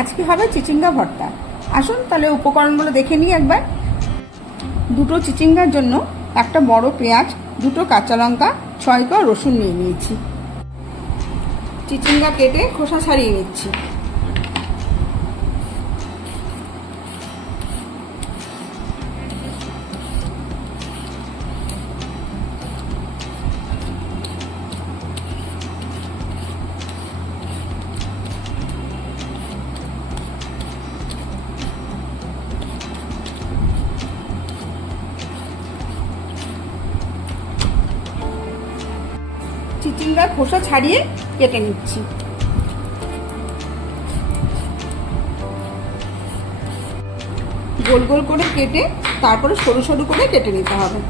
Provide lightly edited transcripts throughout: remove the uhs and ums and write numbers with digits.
আজকে হবে চিচিঙ্গা ভর্তা। আসুন তাহলে উপকরণগুলো দেখে নিই একবার। দুটো চিচিঙ্গার জন্য একটা বড় পেঁয়াজ, দুটো কাঁচা লঙ্কা, 6 কোয়া রসুন নিয়ে নিয়েছি। চিচিঙ্গা কেটে খোসা ছাড়িয়ে নিচ্ছি। চিচিঙ্গার খোসা ছাড়িয়ে কেটে নিচ্ছি। গোল গোল করে কেটে তারপরে সরু সরু করে কেটে নিতে হবে।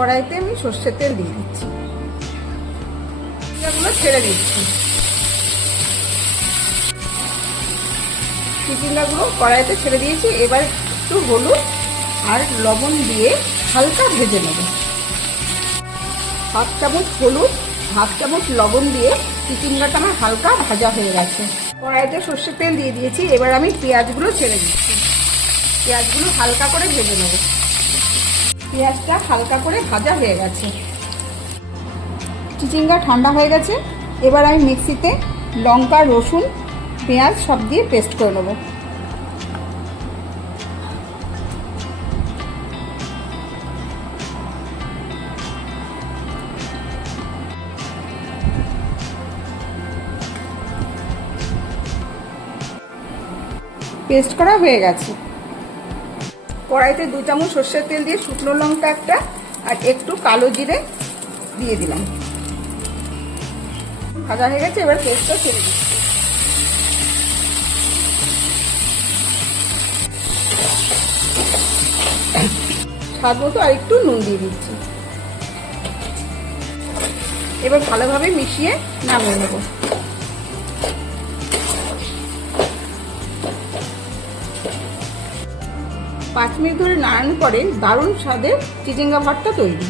কড়াইতে আমি সর্ষের তেল দিয়ে দিচ্ছি, এগুলো ছেড়ে দিচ্ছি। চিচিঙ্গাগুলো কড়াইতে ছেড়ে দিয়েছি। এবার একটু হলুদ আর লবণ দিয়ে হালকা ভেজে নেব। 1/2 চামচ হলুদ, 1/2 চামচ লবণ দিয়ে চিচিঙ্গাটা আমার হালকা ভাজা হয়ে গেছে। কড়াইতে সর্ষের তেল দিয়ে দিয়েছি। এবার আমি পেঁয়াজগুলো ছেড়ে দিচ্ছি। পেঁয়াজগুলো হালকা করে ভেজে নেব। পেঁয়াজটা হালকা করে ভাজা হয়ে গেছে। চিচিঙ্গা ঠান্ডা হয়ে গেছে। এবার আমি মিক্সিতে লঙ্কা, রসুন, পেঁয়াজ সব দিয়ে পেস্ট করে নেব। পেস্ট করা হয়ে গেছে। কড়াইতে 2 চামচ সর্ষের তেল দিয়ে শুকনো লঙ্কা একটা আর একটু কালো জিরে দিয়ে দিলাম। ভাজা হয়ে গেছে। এবার পেস্টটা ছেড়ে দিচ্ছি। স্বাদ মতো আর একটু নুন দিয়ে দিচ্ছি। এবার ভালোভাবে মিশিয়ে নামিয়ে নেব। 5 মিনিট ধরে নাড়ানোর পরে দারুণ স্বাদের চিচিঙ্গা ভর্তা তৈরি।